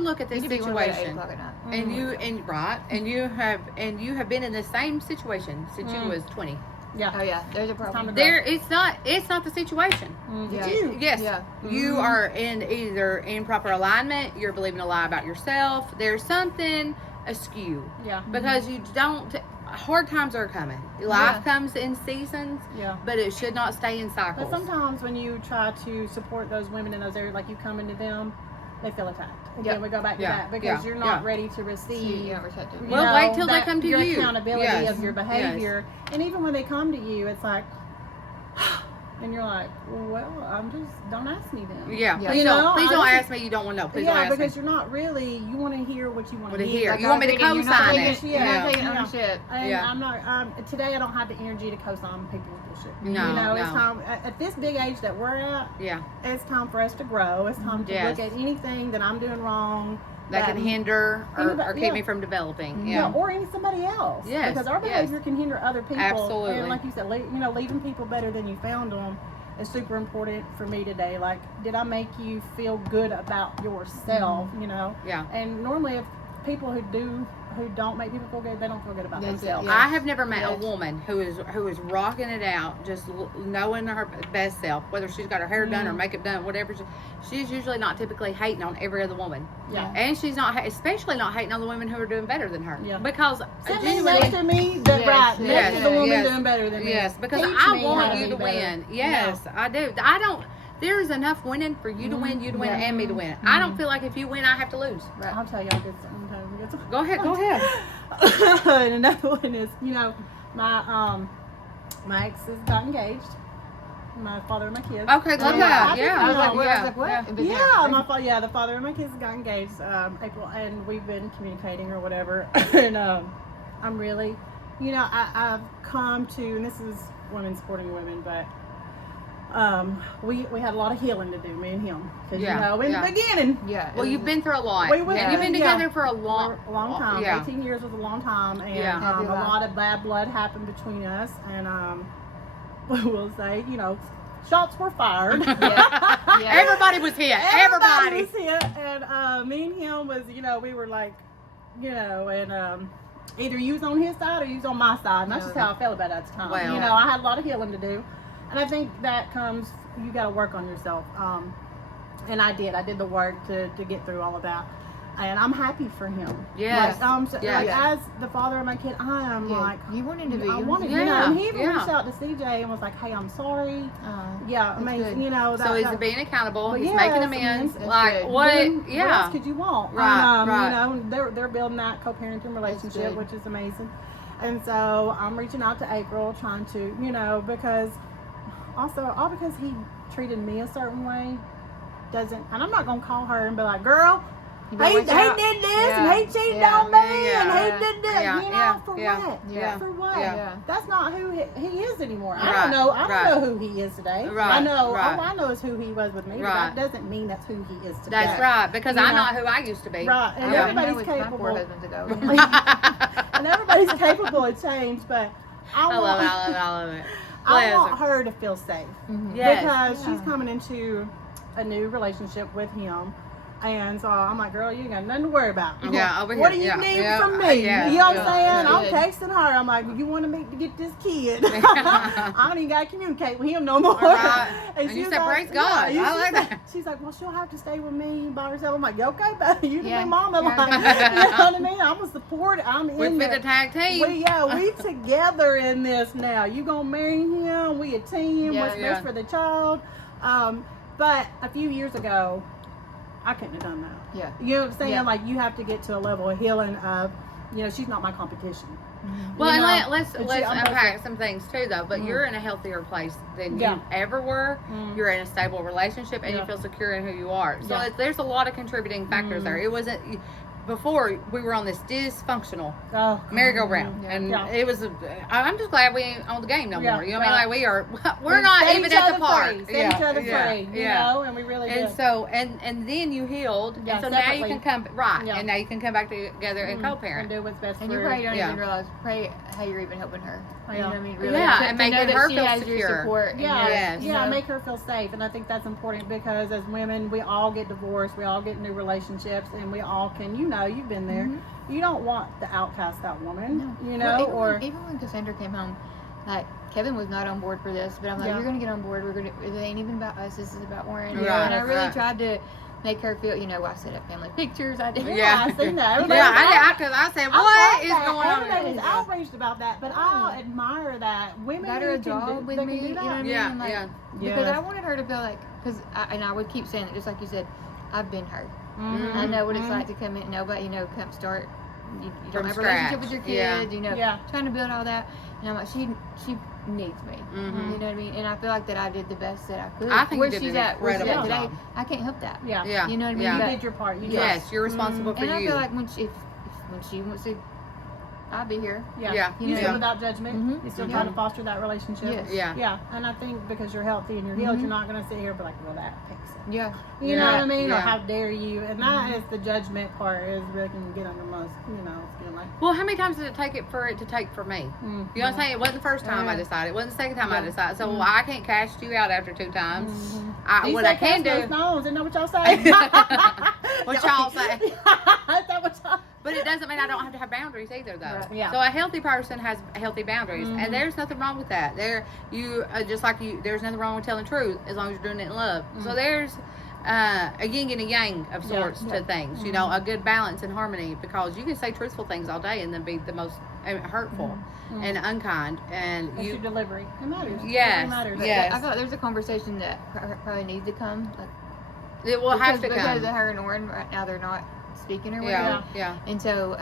look at this You could be going to bed at 8 situation, o'clock at night. and you have been in the same situation since you was 20. Yeah. Oh yeah, there's a time problem. to There, it's not the situation. Yeah. It's you. Yes, Yeah. you are in either in proper alignment. You're believing a lie about yourself. There's something askew Yeah. because you don't. Hard times are coming. Life comes in seasons, Yeah. but it should not stay in cycles. But sometimes when you try to support those women in those areas, like you come into them, they feel attacked. Again, Yeah. we go back to Yeah. that because Yeah. you're not Yeah. ready to receive. Yeah, receptive. you Well, know, wait till they that- come to your you. accountability Yes. of your behavior. And even when they come to you, it's like, and you're like, well, I'm just, don't ask me then. Yeah, Yeah. please You don't. know, Please I don't just- ask me. You don't want to know. Please don't Yeah, ask because me. you're not really, you want to hear what you want Want to to hear. hear? Like You want me to already, you're not co-sign taking- it? You're not Yeah. taking Yeah. ownership. And Yeah. I'm not, today I don't have the energy to co-sign people's bullshit. No, You know, no. it's time, at this big age that we're at, Yeah, it's time for us to grow. It's time to Yes. look at anything that I'm doing wrong. that can hinder or keep yeah. me from developing. Yeah, Yeah, or any somebody else. Yes, Because our yes. behavior can hinder other people. Absolutely. And like you said, leaving people better than you found them is super important for me today. Like, did I make you feel good about yourself? You know. yeah. And normally, if people who don't make people feel good, they don't feel good about That's it, themselves. yeah. I have never met a Yes. woman who is rocking it out, just knowing her best self, whether she's got her hair done or makeup done, whatever. She's usually not typically hating on every other woman, Yeah. and she's not, especially not hating on the women who are doing better than her. Yeah. Because Sit me genuinely, next to me, that Yes, right, yes, next to the woman yes. doing better than me. yes, because Teach I me how want to you be to better. win. Yes, I do. I don't. There's enough winning for you to win, you to win, and me to win. I don't feel like if you win, I have to lose. Right. I'll tell y'all good something. Go ahead. Go ahead. And another one is, my ex has got engaged. My father and my kids. Okay, love Yeah. that. I Yeah. I was like, what? yeah. I was like, what? yeah. But Yeah, the father and my kids got engaged April, and we've been communicating or whatever. And I'm really, I've come to, and this is women supporting women, but we had a lot of healing to do, me and him, because Yeah, in yeah. the beginning, Yeah. Well, you've been through a lot, We went and you've been through- yeah. together for a long time. Yeah. 18 years was a long time, and Yeah. a Happy life. lot of bad blood happened between us, and we'll say, shots were fired. Yeah. Everybody was hit. Everybody. was hit, and me and him was, we were like, and either you was on his side or you was on my side. And that's just how I felt about it at the time. Well. You know, I had a lot of healing to do. And I think that comes, you got to work on yourself. And I did. I did the work to get through all of that. And I'm happy for him. Yes. Like, as the father of my kid, I am like, you wanted to be. I wanted, you know, and he even reached out to CJ and was like, hey, I'm sorry. Amazing. Good. You know, So he's being accountable. He's yes, making amends. I mean, Like, what? What else could you want? Right, and, right. You know, they're building that co-parenting relationship, which is amazing. And so I'm reaching out to April, trying to, you know, because also, all because he treated me a certain way doesn't, and I'm not going to call her and be like, girl, he did this and he cheated on me and he did this, you know, for what? Yeah. For what? Yeah. That's not who he is anymore. Right. I don't know who he is today. Right. I know, Right. all I know is who he was with me, but that doesn't mean that's who he is today. That's right, because You I'm know? not who I used to be. Right, and I everybody's with my capable. 4 husbands ago. And everybody's capable of change, but I love it. I want her to feel safe. Yes. Because she's coming into a new relationship with him. And so I'm like, girl, you ain't got nothing to worry about. Yeah, over here. What do you need from me? Yeah, you know what I'm yeah, saying? I'm texting her. I'm like, you want to get this kid? I don't even got to communicate with him no more. Right. And she's you said, like, praise God. yeah, I like that. She's like, well, she'll have to stay with me by herself. I'm like, yeah, okay, buddy. You the Yeah. new mama. Yeah. Like, you know what I mean? I'm a support. I'm We've in been there. the tag team. We together in this now. You gonna marry him? We a team. Yeah, What's best for the child? But a few years ago, I couldn't have done that. Yeah. You know what I'm saying? Yeah. Like, you have to get to a level of healing of, you know, she's not my competition. Well, You know, and let's but I'm unpack some things too, though. But you're in a healthier place than you ever were. You're in a stable relationship, and you feel secure in who you are. So there's a lot of contributing factors there. It wasn't before we were on this dysfunctional merry-go-round, and it was. I'm just glad we ain't on the game no more. You know what I mean? Like we're not even at the park. Set each other free. You know, and we really and did. so and then you healed, and so now you can come and now you can come back together and co-parent And do what's best And for you probably don't Yeah. even realize how you're even helping her. You know what I mean? Really. Yeah, To and make know it that her she feel has secure. your support. and your- Yes. you know? Make her feel safe, and I think that's important because as women, we all get divorced, we all get new relationships, and we all can, you know, you've been there. You don't want the outcast out woman, you know, Well, even when Cassandra came home, like Kevin was not on board for this, but I'm like, you're gonna get on board. It ain't even about us. This is about Warren. You know? And I really tried to make her feel, you know, I set up family pictures. I did. Yeah, I seen that. Everybody I said, what is going on? Everybody was outraged about that, but I admire that women Got her a job with me, you know what I mean? Yeah, Like, yeah. Because I wanted her to feel like, and I would keep saying it, just like you said, I've been hurt. I know what it's like to come in, nobody, you know, come start. You don't have a relationship with your kids, you know, trying to build all that. And I'm like, she needs me. You know what I mean? And I feel like that I did the best that I could. I think where you did she's an at, where she's at incredible today, job. I can't help that. Yeah. You know what I mean? Yeah. You But- did your part. You Yes, you're responsible for and I you. feel like when she wants to, I'll be here. Yeah. You know? still without judgment. Mhm. You still Yeah. trying to foster that relationship. Yes. Yeah. Yeah. And I think because you're healthy and you're healed, you're not going to sit here and be like, well, that fixes it. Yeah. You know what I mean? Or Yeah. how dare you? And that is the judgment part is really can get on your most, you know, feeling like. Well, how many times did it take for it to take for me? You know what I'm saying? It wasn't the first time I decided. It wasn't the second time I decided. So I can't cast you out after 2 times. What I can do. Stones, isn't that what y'all say? What y'all say? Is that what y'all? But it doesn't mean I don't have to have boundaries either, though. Right. Yeah. So a healthy person has healthy boundaries, and there's nothing wrong with that. Just like you, there's nothing wrong with telling truth as long as you're doing it in love. So there's a yin and a yang of sorts to things. You know, a good balance and harmony, because you can say truthful things all day and then be the most hurtful and unkind, and That's your delivery. It matters. Yes, It matters. yes. I feel like there's a conversation that probably needs to come. Like, it will have to because come. of her and Warren right now, they're not speaking or Yeah, whatever. yeah. And so,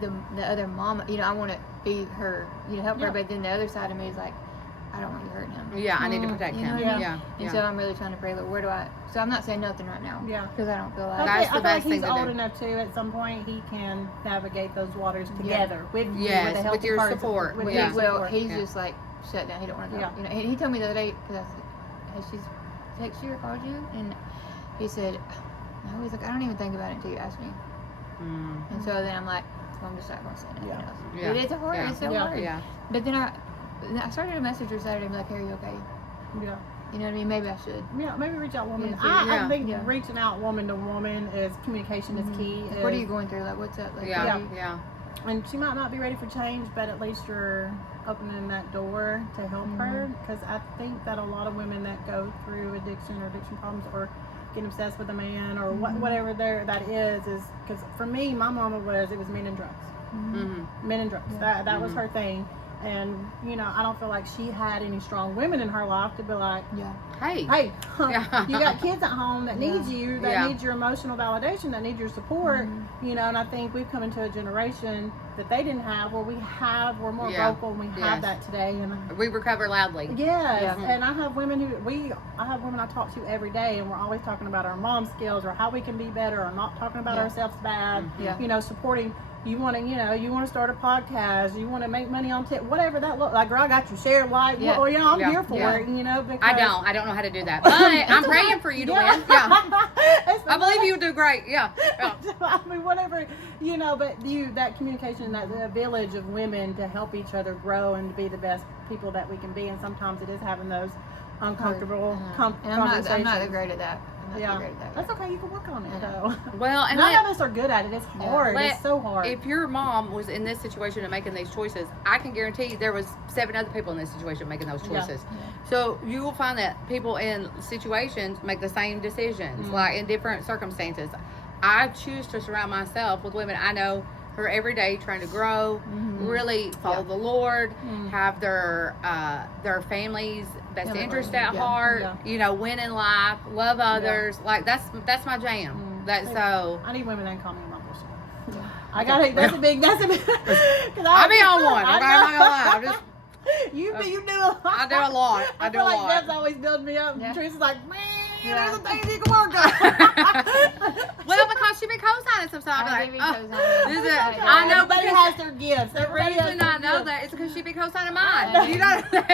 the other mom, you know, I want to be her, you know, help her, but then the other side of me is like, I don't want you hurting him. Yeah, I need to protect You know him. what I mean? Yeah, And yeah. so I'm really trying to pray, like, so I'm not saying nothing right now. Yeah. Because I don't feel I like. That's feel the best like he's thing to old do. enough too. At some point, he can navigate those waters together with you, Yes, with, a with healthy your person, support. With Yeah. your Well, support. he's Yeah. just like shut down. He don't want to talk. Yeah. You know, and he told me the other day, because I said, has she texted you or called you? And he said, no. He's like, I don't even think about it until you ask me. And so then I'm like, well, I'm just not going to say anything else. Yeah. It's hard. Yeah. It's so Yeah. hard. Yeah. But then I started to message her Saturday and be like, hey, are you okay? Yeah. You know what I mean? Maybe I should. Yeah, maybe reach out woman. Yeah. I think Yeah. reaching out woman to woman is communication is key. Like, what are you going through? Like, what's up? Like, Yeah, what are you- yeah. and she might not be ready for change, but at least you're opening that door to help her. Because I think that a lot of women that go through addiction or addiction problems or getting obsessed with a man or whatever that is because for me, my mama it was men and drugs. Men and drugs. That was her thing. And, you know, I don't feel like she had any strong women in her life to be like, hey, you got kids at home that need you, that need your emotional validation, that need your support, you know, and I think we've come into a generation that they didn't have, where we're more vocal, and we have that today. And we recover loudly. Yes, and I have women I talk to every day, and we're always talking about our mom skills or how we can be better or not talking about ourselves bad, you know, supporting. You want to start a podcast, you want to make money on TikTok, whatever that looks like. Girl, I got you. Share, like, well, you know, I'm here for it, you know. Because I don't know how to do that, but I'm praying for you to win. I believe you'll do great. I mean, whatever, you know, but that communication, that village of women to help each other grow and to be the best people that we can be, and sometimes it is having those uncomfortable conversations. I'm not great at that. That's okay. You can work on it though. Well, and none of us are good at it. It's hard. It's so hard. If your mom was in this situation and making these choices, I can guarantee there was 7 other people in this situation making those choices. So you will find that people in situations make the same decisions, like in different circumstances. I choose to surround myself with women I know who are every day trying to grow, really follow the Lord, have their families' best interest at heart, you know, win in life, love others. Like that's my jam. I need women that call me mom. I got it. That's a big. Cause I be on one. I'm not gonna lie. I'm just. You do a lot. I do a lot. I do a lot. Deb's always building me up. And Teresa's like, man, there's some things you can work on. Well, because she be co-signing sometimes. I know, everybody has their gifts. The reason I know that is because she be co-signing mine. You know what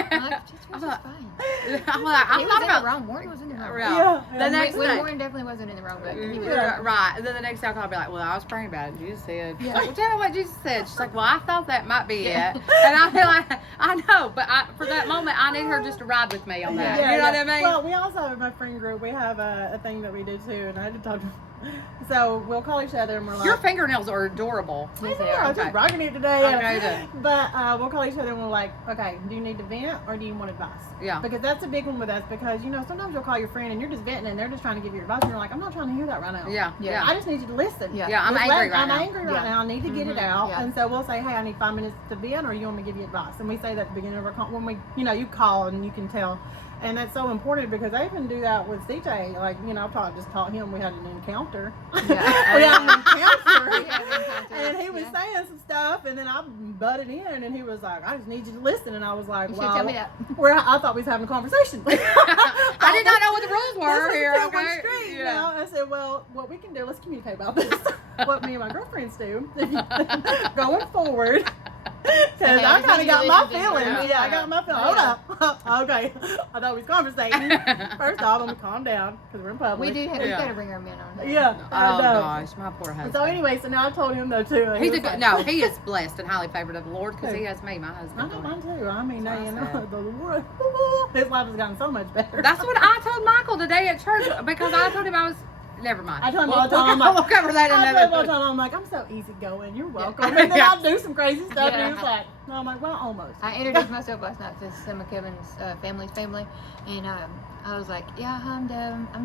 I'm saying? I'm like, I'm not about wrong. Morton was in the wrong. Yeah. The next day, Morton definitely wasn't in the wrong, but he was right. And then the next day I'll be like, well, I was praying about it. Jesus said, like, well, tell me what Jesus said. She's like, well, I thought that might be it. And I feel like, I know, but for that moment, I need her just to ride with me on that. You know what I mean? Well, we also, in my friend group, we have a thing that we do too, and I had to talk to so we'll call each other and we're like, your fingernails are adorable. Yes, they are. I'm just rocking it today. But we'll call each other and we're like, okay, do you need to vent or do you want advice? Yeah. Because that's a big one with us, because, you know, sometimes you'll call your friend and you're just venting and they're just trying to give you advice and you're like, I'm not trying to hear that right now. Yeah. I just need you to listen. I'm angry right now. I'm angry right now. I need to get it out. And so we'll say, hey, I need 5 minutes to vent, or you want me to give you advice? And we say that at the beginning of our call, when we, you know, you call and you can tell. And that's so important, because I even do that with CJ. Like, you know, I've just taught him. We had an encounter. We had an encounter. And he was saying some stuff, and then I butted in, and he was like, I just need you to listen. And I was like, well, tell me that. I thought we was having a conversation. I did not know what the rules were here. Okay. Street, you know? I said, well, what we can do, let's communicate about this. What me and my girlfriends do going forward. Because I kind of got my feelings. I got my feelings. Hold up. Okay. I thought we was conversating. First off, I'm going to calm down because we're in public. We've got to bring our men on. Yeah. Oh, gosh. My poor husband. So anay, so now I told him, though, too. He is blessed and highly favored of the Lord, because he has me, my husband. I know mine, too. I mean, you know, the Lord, his life has gotten so much better. That's what I told Michael today at church, because I told him I was... Never mind. I told him all the time. We'll cover that another time. I'm like, I'm so easygoing. You're welcome. And then I'll do some crazy stuff, and he was like, no, I'm like, well, almost. I introduced myself last night to some of Kevin's family's family, and I was like, yeah, I'm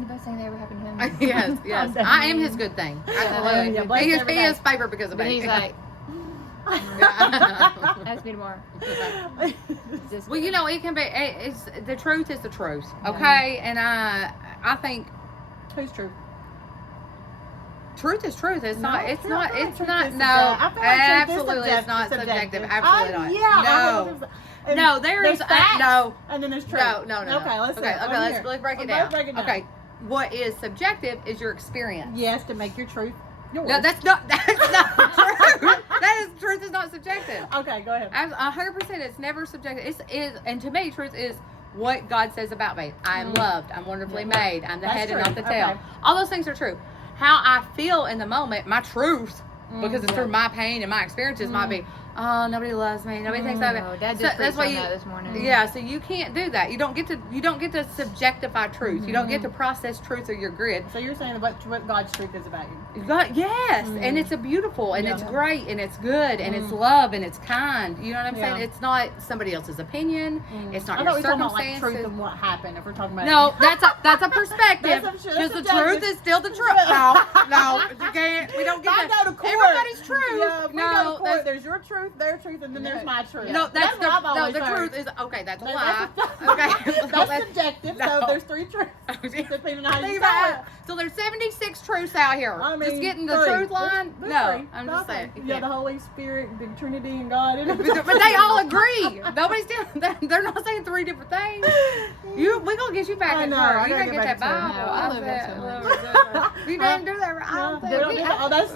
the best thing that ever happened to him. Yes. I am his good thing. Absolutely. He is favored because of me. But he's like, ask me tomorrow. Well, you know, it can be. It's the truth is the truth. Okay, and I think who's true? Truth is truth. It's not. It's not. It's truth not. is No, subjective. absolutely, it's not subjective. Absolutely not. No, there's facts, no. And then there's truth. No. Okay, let's break it down. Okay, what is subjective is your experience. Yes, to make your truth yours. No, that's not true. Truth is not subjective. Okay, go ahead. 100%. It's never subjective. And to me, truth is what God says about me. I am loved. I'm wonderfully made. I'm the head and not the tail. Okay. All those things are true. How I feel in the moment, my truth, because it's through my pain and my experiences, might be, oh, nobody loves me. Nobody thinks of it. Oh, Dad So just that's preached why on you. that this morning. Yeah, so you can't do that. You don't get to subjectify truth. You don't get to process truth through your grid. So you're saying what God's truth is about you? God, yes, and it's a beautiful, and it's Yeah. great, and it's good, and it's love, and it's kind. You know what I'm Yeah. saying? It's not somebody else's opinion. It's not I your thought we were talking about like circumstances. truth and what happened. If we're talking about No, that's a perspective. That's Because the subjective. truth is still the truth. No, you can't. We don't get I that. go to court. Everybody's truth. Yeah, if we no, go to court, that's, there's your truth, their truth, and then there's my truth. no, that's what I've the always the heard. truth is okay. That's a That's- lie. that's- Okay, That's subjective. no. So there's 3 truths. Depending on how you Think say about it. it. So there's 76 truths out here. I mean, Just getting the 3. truth line. There's No, 3. I'm just saying. you Yeah, can't. the Holy Spirit, the Trinity, and God. But they all agree. Nobody's still. They're not saying 3 different things. We're gonna get you back I in know, church. I You gotta gotta get get that back to Bible. church. I I live said, in look, you didn't do that right. I don't think. We don't do that. Oh, that's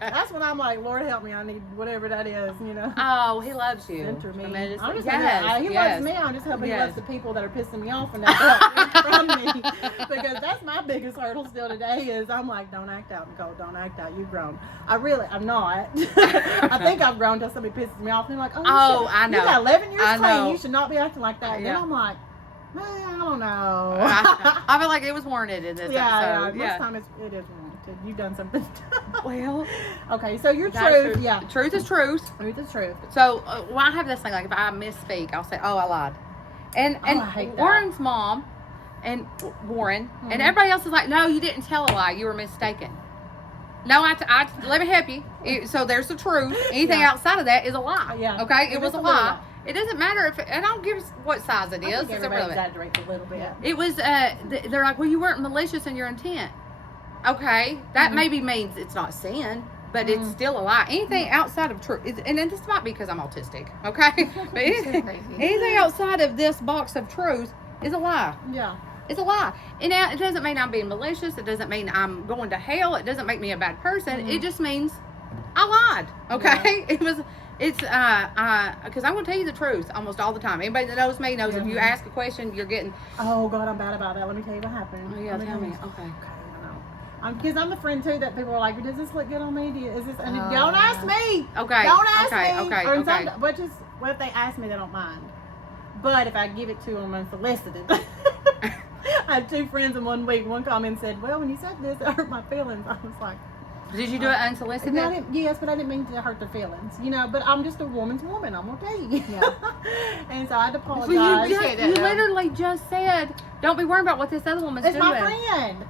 that's when I'm like, Lord help me, I need whatever that is, you know. Oh, he loves you. Center me. Tremendously. I'm just Yes, he yes. loves me. I'm just hoping he Yes. loves the people that are pissing me off and that help from me. Because that's my biggest hurdle still today is I'm like, don't act out, Nicole. Don't act out. You've grown. I'm not. I think I've grown until somebody pisses me off and they're like, Oh, I know. You got 11 years I clean. know. You should not be acting like that. And then Yeah. I'm like, man, I don't know. I feel like it was warranted in this yeah, episode. most time it is warranted. You've done something. Well, Okay, so your that's truth, yeah. Truth is truth. Truth is truth. So, well, I have this thing like if I misspeak, I'll say, "Oh, I lied," and I hate that. Warren's mom, and Warren, and everybody else is like, "No, you didn't tell a lie. You were mistaken." No, I let me help you. So there's the truth. Anything Yeah. outside of that is a lie. Yeah. Okay, it It was is a a little lie. lie. It doesn't matter if I don't give what size it I is. think It's everybody irrelevant. exaggerates a little bit. It was. They're like, well, you weren't malicious in your intent. Okay, that maybe means it's not sin, but it's still a lie. Anything outside of truth, and then this might be because I'm autistic. Okay, but anything outside of this box of truth is a lie. Yeah. It's a lie. And now it doesn't mean I'm being malicious. It doesn't mean I'm going to hell. It doesn't make me a bad person. It just means I lied. Okay, It's because I'm going to tell you the truth almost all the time. Anybody that knows me knows if you ask a question, you're getting. Oh God, I'm bad about that. Let me tell you what happened. Oh yeah, Let me tell me. you. Okay. Okay, I know. Because I'm the friend too that people are like, does this look good on me? Is this? And Oh, don't ask yeah. me. Okay. Don't ask okay. me. Okay. Or in Okay. some, but just what if they ask me? They don't mind. But if I give it to them unsolicited. I had 2 friends in 1 week. One comment said, well, when you said this, it hurt my feelings. I was like, Did you do it unsolicited? no, yes, but I didn't mean to hurt their feelings, you know. But I'm just a woman's woman. I'm gonna tell you. Yeah. And so I had to apologize. Well, you, appreciate that, you though. literally just said, "Don't be worried about what this other woman's it's doing." my friend.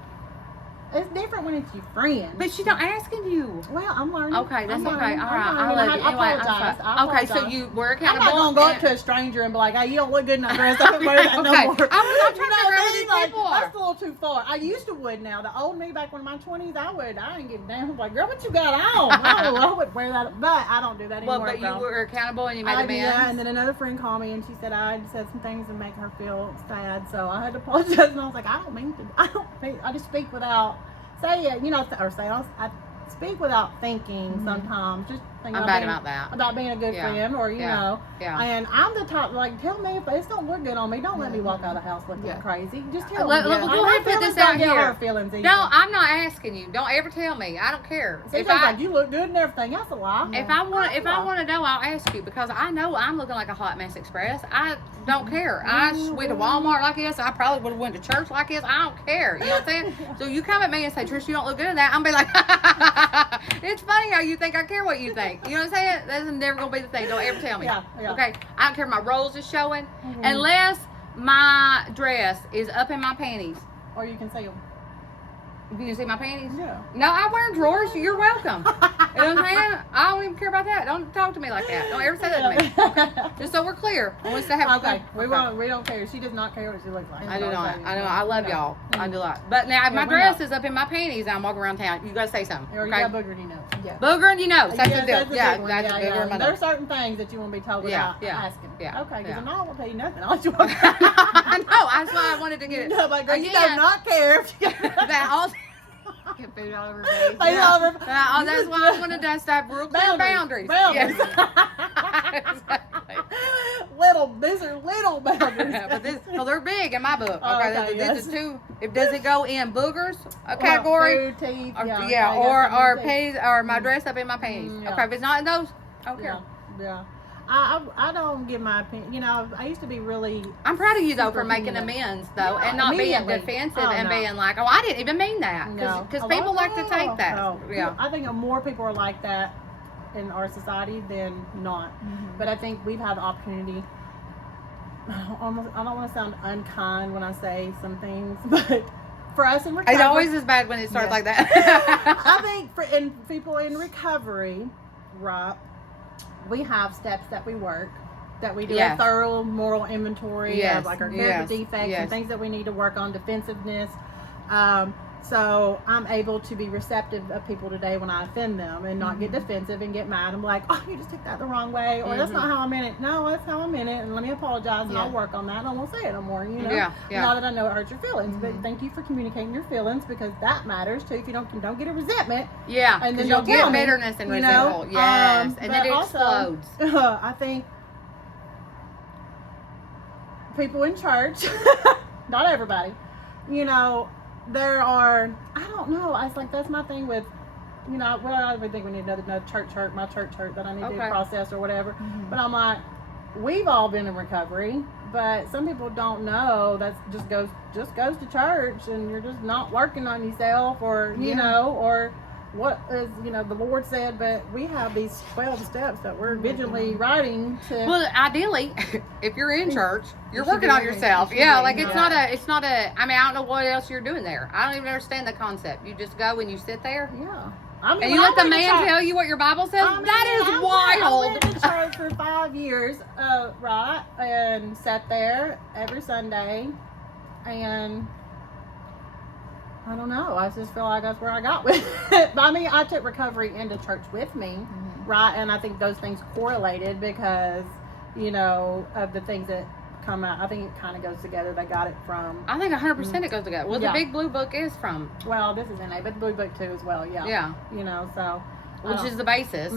It's different when it's your friend. But she's not asking you. Well, I'm learning. Okay, that's I'm okay. learning. All I'm right, learning. I'll let you. I Anyway, apologize. okay, so you were I'm accountable. not gonna go up and- to a stranger and be like, "Hey, you don't look good in that dress. I don't wear that no Okay. more." I'm trying to You know figure out what who I these mean? Like, people are. that's a little too far. I used to would now. The old me back when in my 20s, I would. I didn't give a damn. I'm like, girl, what you got on? I would wear that, but I don't do that anymore. Well, but you girl. were accountable and you made amends. Yeah, and then another friend called me and she said I had said some things to make her feel sad, so I had to apologize. And I was like, I just speak without say it, you know, or say it. I speak without thinking sometimes. Just thinking I'm bad about that. about being a good Yeah. friend, or you Yeah. know. Yeah. And I'm the top. Like, tell me if it's don't look good on me. Don't let me walk out of the house looking Yeah. crazy. Just tell Let- me. let- Yeah. go ahead and put this Don't out get here. her feelings either. No, I'm not asking you. Don't ever tell me. I don't care. See, If things I like you look good and everything. That's a lie. if I want That's a lie. to know, I'll ask you because I know I'm looking like a hot mess express. I don't care. I went to Walmart like this. I probably would have went to church like this. I don't care. You know what I'm saying? So you come at me and say, Trish, you don't look good in that. I'm be like, it's funny how you think I care what you think. You know what I'm saying? That's never gonna be the thing. Don't ever tell me. Yeah, yeah. Okay. I don't care if my rolls is showing unless my dress is up in my panties. Or you can say, You can see my panties? yeah. No, I wear drawers. You're welcome. You know what I'm saying? I don't even care about that. Don't talk to me like that. Don't ever say that to me. Just so we're clear. I want us to have Okay, we okay. won't. We don't care. She does not care what she looks like. I do So not. say, I know. I love you know. y'all. I do not. But now, if Yeah, my we dress know. is up in my panties and I'm walking around town, you gotta say something. Or you Okay? got booger, you know. Yeah. Booger and you know. That's Yeah, the deal. that's a Yeah, big one. that's a Yeah, bigger yeah. one. There's certain things that you won't be told Yeah, without yeah, asking. yeah, Okay, because yeah. I'm not gonna tell you nothing. I'll let you walk. I know. That's why I wanted to get it. No, but girl, you do Again, not care if you that all. Get food all over her face. Face all over- That's why I wanted us to have real clear boundaries. Boundaries. Yes. Exactly. these are little boundaries. But they're big in my book. Oh, Okay, okay, this is yes. two. Does it go in boogers a category? Food, teeth, Or, yeah, or teeth. panties, or my dress up in my panties. Yeah. Okay, if it's not in those, I don't care. Yeah. I don't give my opinion. You know, I used to be really. I'm proud of you though Super for making opinionated. amends though, Yeah, and not being immediately. defensive Oh, and no. being like, oh, I didn't even mean that, No. because A people lot- like to take that. no. Yeah. I think more people are like that in our society than not. But I think we've had the opportunity. I don't want to sound unkind when I say some things, but for us in recovery, It always is bad when it starts Yeah. like that. I think for people in recovery, right, we have steps that we work, that we do Yes. a thorough moral inventory Yes. of like our Yes. character defects Yes. and things that we need to work on, defensiveness. So I'm able to be receptive of people today when I offend them and not get defensive and get mad. I'm like, oh, you just took that the wrong way, or that's not how I meant it. No, that's how I meant it, and let me apologize, and I'll work on that, and I won't say it no more. You know, Yeah, yeah. Now that I know it hurts your feelings, but thank you for communicating your feelings, because that matters too. If you don't get a resentment, Yeah, and then because you'll don't tell get me, bitterness and you know? resentful. Yes, and but then it also, explodes. I think people in church, not everybody, you know, there are, I don't know, I was like, that's my thing with, you know, well, I would think we need another church hurt, my church hurt that I need to Okay. process or whatever. But I'm like, we've all been in recovery, but some people don't know that just goes to church, and you're just not working on yourself, or you know, or what is, you know, the Lord said. But we have these 12 steps that we're vigilantly writing to. Well, ideally, if you're in church, you're should working be on doing- yourself. you should Yeah, be, like yeah. it's not a. I mean, I don't know what else you're doing there. I don't even understand the concept. You just go and you sit there, Yeah. I mean, and you when let the I went to man church- tell you what your Bible says. I mean, That is I wild. went to church for 5 years, right, and sat there every Sunday, and I don't know. I just feel like that's where I got with it. But I mean, I took recovery into church with me, right, and I think those things correlated because, you know, of the things that come out. I think it kind of goes together. They got it from. I think 100% it goes together. Well, Yeah. the Big Blue Book is from, Well, this is NA, but the Blue Book too as well. Yeah. yeah, You know, so. which is the basis.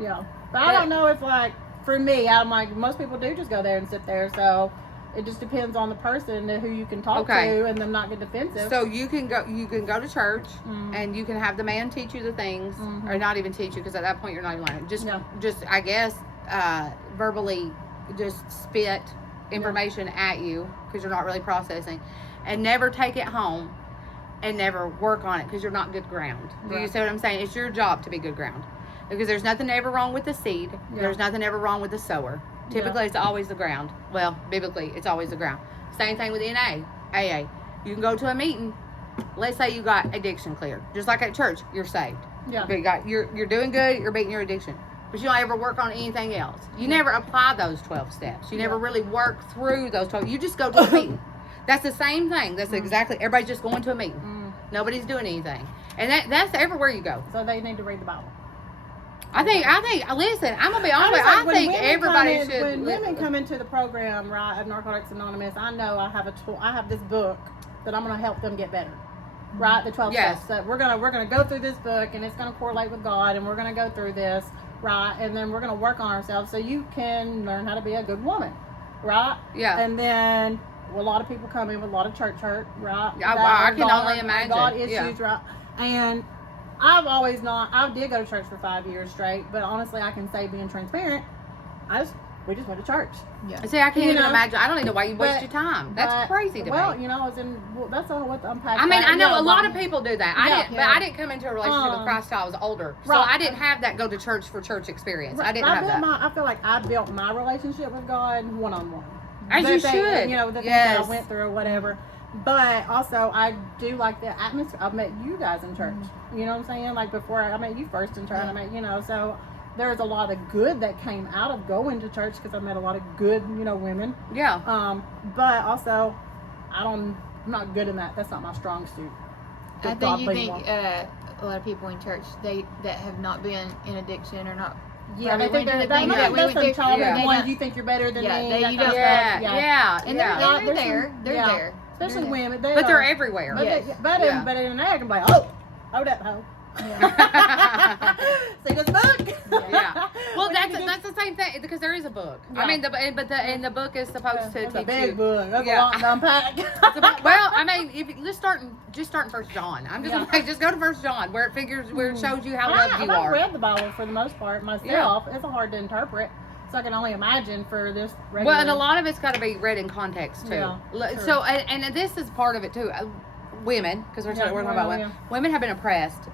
Yeah. But I don't know if, like, for me, I'm like, most people do just go there and sit there. So it just depends on the person who you can talk Okay. to and them not get defensive. So you can go to church Mm. and you can have the man teach you the things, or not even teach you, because at that point you're not even learning. Just No. I guess verbally just spit information at you because you're not really processing, and never take it home and never work on it because you're not good ground. Do you Right. see what I'm saying? It's your job to be good ground, because there's nothing ever wrong with the seed. Yeah. There's nothing ever wrong with the sower. Typically, it's always the ground. Well, biblically, it's always the ground. Same thing with NA, AA. You can go to a meeting. Let's say you got addiction cleared, just like at church, you're saved. Yeah. You're doing good. You're beating your addiction, but you don't ever work on anything else. You never apply those 12 steps. You never really work through those 12. You just go to a meeting. That's the same thing. That's exactly. Everybody's just going to a meeting. Nobody's doing anything, and that's everywhere you go. So they need to read the Bible. I think. Listen, I'm gonna be honest with you. Like, I when think women everybody come in- should. When women come into the program, right, of Narcotics Anonymous, I know I have I have this book that I'm going to help them get better. Right, the 12 Yes. steps. That we're gonna go through this book, and it's gonna correlate with God, and we're gonna go through this, right, and then we're gonna work on ourselves so you can learn how to be a good woman, right? Yeah. And then a lot of people come in with a lot of church hurt, right? Yeah, That I are can only imagine. God Yeah. issues, right? And I did go to church for 5 years straight, but honestly, I can say, being transparent, we just went to church. Yeah. See, I can't You even know, imagine. I don't even know why you waste but- your time. That's But- crazy to well, me. you know, that's all what unpack. I mean, that. I know Yeah, a lot like- of people do that. I Yeah. didn't, but I didn't come into a relationship with Christ till I was older, so Right. I didn't have that go to church for church experience. I didn't have that. I feel like I built my relationship with God one-on-one. As The you thing- should. You know, the things Yes. that I went through or whatever. But also, I do like the atmosphere. I met you guys in church. You know what I'm saying? Like, before I met you first in church, I met, you know, so there's a lot of good that came out of going to church, because I met a lot of good, you know, women. Yeah. But also, I'm not good in that. That's not my strong suit. I The think you godly think one. a lot of people in church that have not been in addiction or not. Yeah, they probably think went they're to the thing that's we went some through. childhood Yeah. ones. You think you're better than Yeah, me. they- that you kind of don't- Yeah. stuff. Yeah. And Yeah. Yeah, they're there's there. some- They're yeah. there. Especially They're there. women. They But they're are- everywhere. But, Yes. but in NA, I can be like, oh that hoe. See this book? Yeah. Well, We that's need to that's the same thing because there is a book. Yeah. I mean, the book is supposed to It's a teach big you. book. That's Yeah. a lot to unpack. Well, I mean, if you just starting First John. I'm just Yeah. like, just go to First John where it shows you how loved you I've are. read the Bible for the most part myself. It's hard to interpret, so I can only imagine for this. Regular, Well, and a lot of it's got to be read in context too. Yeah, true. So, and this is part of it too. Women, because we're talking about women. Yeah. Women have been oppressed